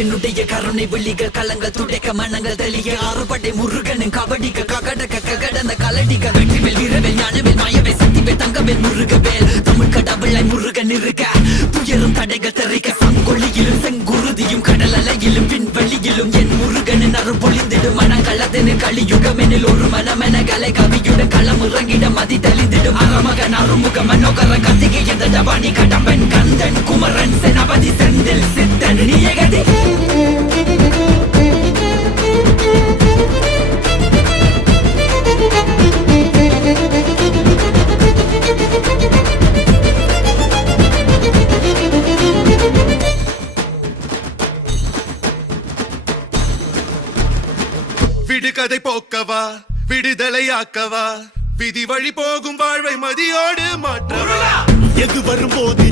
என்னுடைய கருணை விழிகள் கலங்கள் துடைக்க மனங்கள் தெளிய ஆறுபடை முருகனின் கபடிக்க ககடக்க ககடந்த கலடிக்க வெற்றிவேல் வீரவேல் ஞானவேல் மாயவேல் சக்திவேல் தங்கவேல் முருகவேல் தமிழ் கடவுளை முருகன் இருக்க துயரும் தடைகள் தெரிக்க சங்கொழியிலும் செங்குருதியும் கடல் அலையிலும் விண்வெளியிலும் என் முருகனின் அருள் பொழிந்திடும் மனங்களதென கலியுகமெனில் ஒரு மனமென கலை கவியுடன் களம் இறங்கிட மதி தெளிந்திடும் அறமகன் அருமுக மனோகர கத்திகை எந்த ஜபானி கடம்பன் கந்தன் குமரன் செனபதி செந்தில் சித்தன் நீயகதி விடுகதை போக்கவா விடுதலையாக்கவா விதி வழி போகும் வாழ்வை மதியோடு மாற்றவா எது வரும்போது